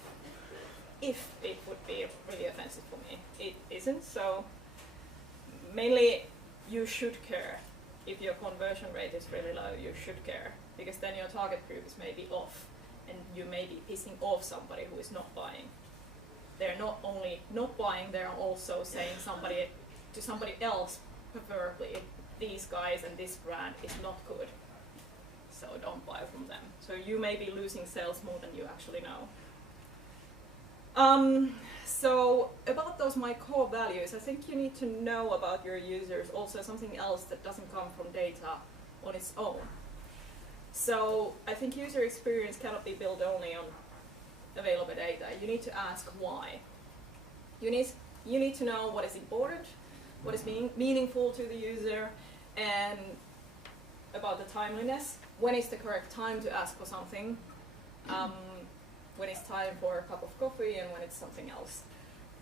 If it would be really offensive for me. It isn't, so mainly you should care. If your conversion rate is really low, you should care, because then your target group is maybe off, and you may be pissing off somebody who is not buying. They're not only not buying, they're also saying to somebody else, preferably, these guys and this brand is not good, so don't buy from them. So you may be losing sales more than you actually know. So about those my core values, I think you need to know about your users also something else that doesn't come from data on its own. So I think user experience cannot be built only on available data. You need to ask why. You need to know what is important, what is meaningful to the user, and about the timeliness. When is the correct time to ask for something? When it's time for a cup of coffee, and when it's something else.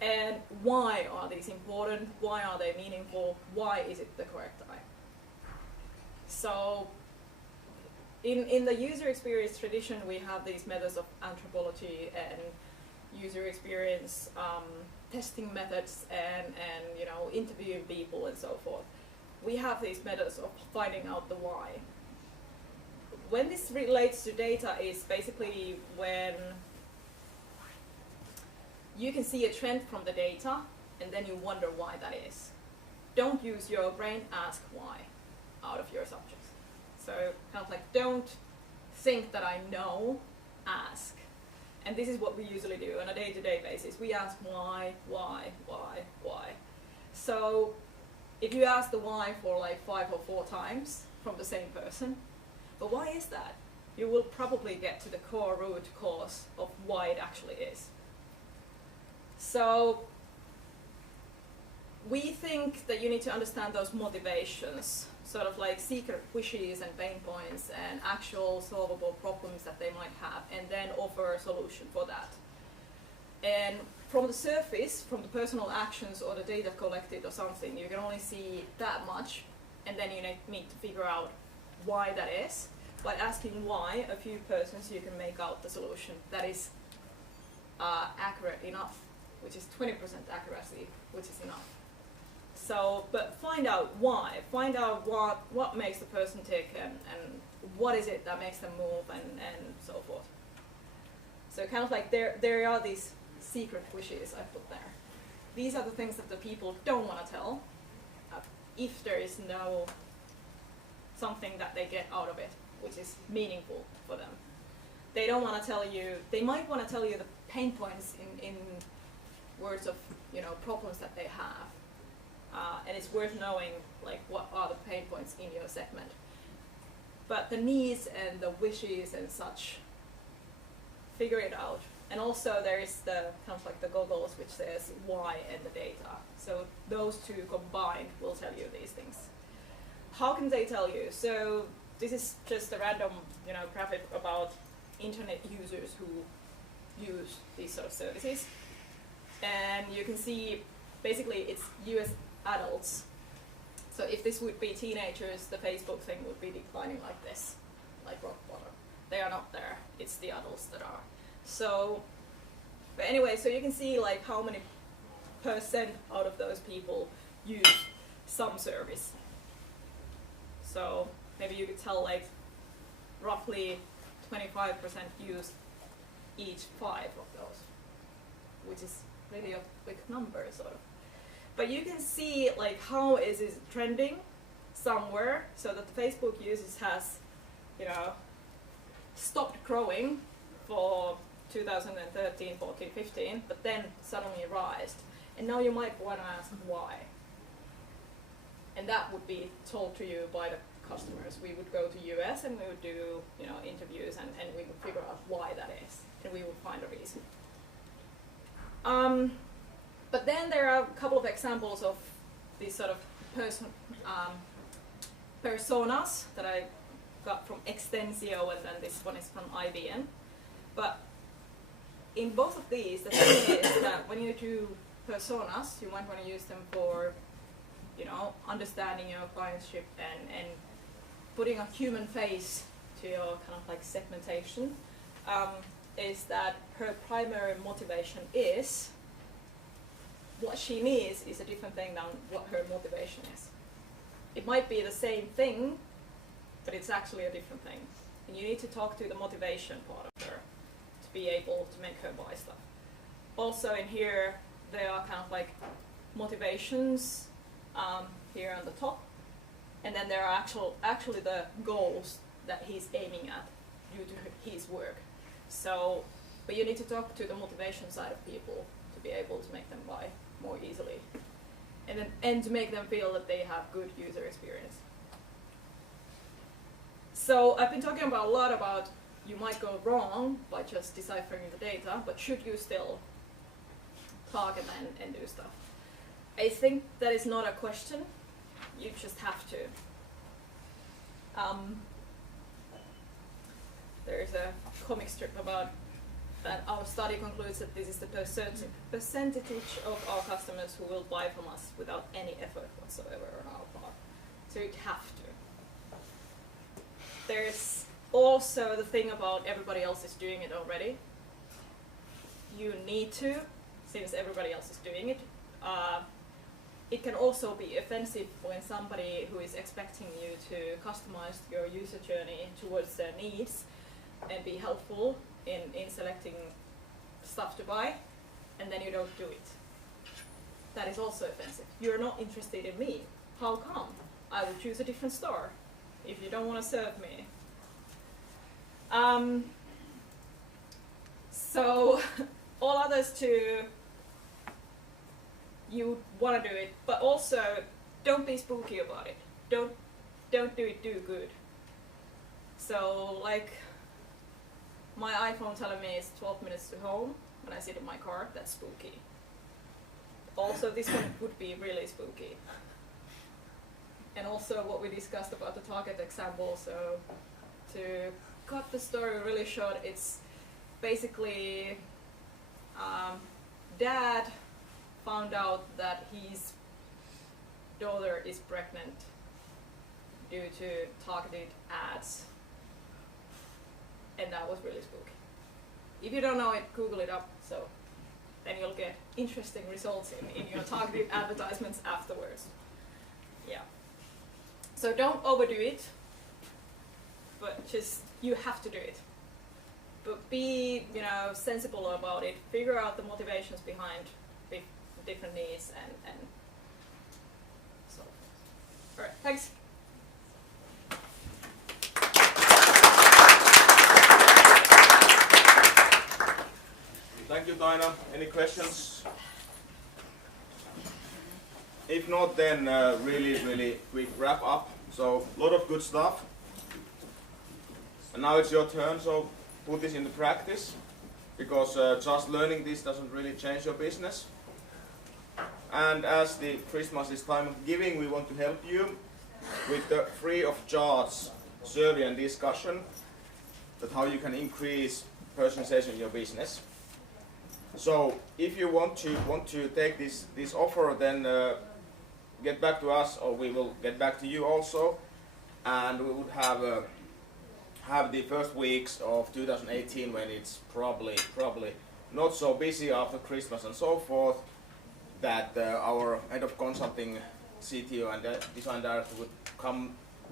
And why are these important? Why are they meaningful? Why is it the correct time? So in the user experience tradition, we have these methods of anthropology and user experience testing methods and interviewing people and so forth. We have these methods of finding out the why. When this relates to data is basically when you can see a trend from the data and then you wonder why that is. Don't use your brain, ask why out of your subjects. So kind of like, don't think that I know, ask. And this is what we usually do on a day-to-day basis. We ask why. So if you ask the why for like 5 or 4 times from the same person, but why is that? You will probably get to the core root cause of why it actually is. So we think that you need to understand those motivations, sort of like secret wishes and pain points and actual solvable problems that they might have, and then offer a solution for that. And from the surface, from the personal actions or the data collected or something, you can only see that much, and then you need to figure out why that is. By asking why a few persons, you can make out the solution that is accurate enough, which is 20% accuracy, which is enough. So, but find out why. Find out what makes the person tick, and what is it that makes them move, and so forth. So kind of like there are these secret wishes I put there. These are the things that the people don't want to tell if there is no something that they get out of it. which is meaningful for them. They don't want to tell you, they might want to tell you the pain points in words of, you know, problems that they have. And it's worth knowing, like, what are the pain points in your segment. But the needs and the wishes and such, figure it out. And also there is the kind of like the goggles which says why and the data. So those two combined will tell you these things. How can they tell you? So this is just a random, you know, graphic about internet users who use these sort of services. And you can see basically it's US adults. So if this would be teenagers, the Facebook thing would be declining like this, like rock bottom. They are not there, it's the adults that are. So, but anyway, so you can see like how many percent out of those people use some service. So maybe you could tell like roughly 25% use each 5 of those, which is really a big number sort of. But you can see like how is it trending somewhere, so that the Facebook users has, you know, stopped growing for 2013, 14, 15, but then suddenly rised. And now you might want to ask why. And that would be told to you by the customers. We would go to US and we would do, you know, interviews and we would figure out why that is. And we would find a reason. But then there are a couple of examples of these sort of personas that I got from Extensio, and then this one is from IBM. But in both of these, the thing is that when you do personas, you might want to use them for, you know, understanding your clientship and putting a human face to your kind of like segmentation. Is that her primary motivation is, what she needs is a different thing than what her motivation is. It might be the same thing, but it's actually a different thing. And you need to talk to the motivation part of her to be able to make her buy stuff. Also in here, there are kind of like motivations here on the top. And then there are actually the goals that he's aiming at due to his work. So, but you need to talk to the motivation side of people to be able to make them buy more easily. And to make them feel that they have good user experience. So I've been talking about a lot about you might go wrong by just deciphering the data, but should you still target and do stuff? I think that is not a question, you just have to. There's a comic strip about that our study concludes that this is the percentage of our customers who will buy from us without any effort whatsoever on our part. So you'd have to. There's also the thing about everybody else is doing it already. You need to, since everybody else is doing it. It can also be offensive when somebody who is expecting you to customize your user journey towards their needs and be helpful in selecting stuff to buy, and then you don't do it. That is also offensive. You're not interested in me. How come? I would choose a different store if you don't want to serve me. So all others too, you want to do it, but also don't be spooky about it. Don't do it too good. So like my iPhone telling me it's 12 minutes to home when I sit in my car, that's spooky. Also this one would be really spooky. And also what we discussed about the target example, so to cut the story really short, it's basically dad found out that his daughter is pregnant due to targeted ads, and that was really spooky. If you don't know it, Google it up, so then you'll get interesting results in your targeted advertisements afterwards. Yeah. So don't overdo it, but just, you have to do it. But be, you know, sensible about it, figure out the motivations behind different needs and so. Alright, thanks. Taina, any questions? If not, then really quick wrap up. So a lot of good stuff. And now it's your turn, so put this into practice, because just learning this doesn't really change your business. And as the Christmas is time of giving, we want to help you with the free of charge survey and discussion that how you can increase personalization in your business. So if you want to take this offer, then get back to us, or we will get back to you also, and we would have the first weeks of 2018 when it's probably not so busy after Christmas and so forth, that our head of consulting, CTO and design director would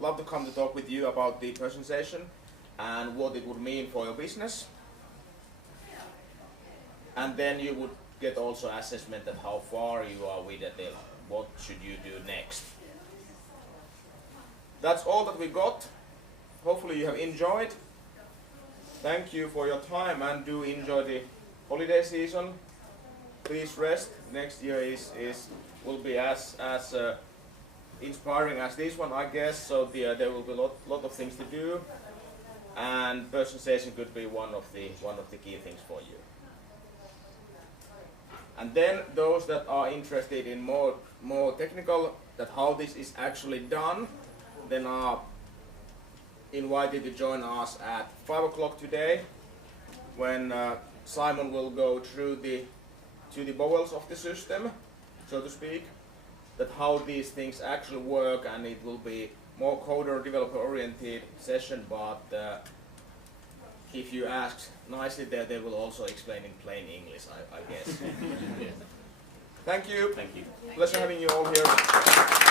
love to come to talk with you about the personalization and what it would mean for your business. And then you would get also assessment that how far you are with it, what should you do next. That's all that we got. Hopefully you have enjoyed. Thank you for your time, and do enjoy the holiday season. Please rest. Next year will be as inspiring as this one, I guess. So there will be a lot of things to do, and personalization could be one of the key things for you. And then those that are interested in more technical, that how this is actually done, then are invited to join us at 5 o'clock today, when Simon will go through to the bowels of the system, so to speak, that how these things actually work, and it will be more coder developer oriented session, but if you ask nicely there, they will also explain in plain English, I guess. Thank you. Thank you. Pleasure having you all here.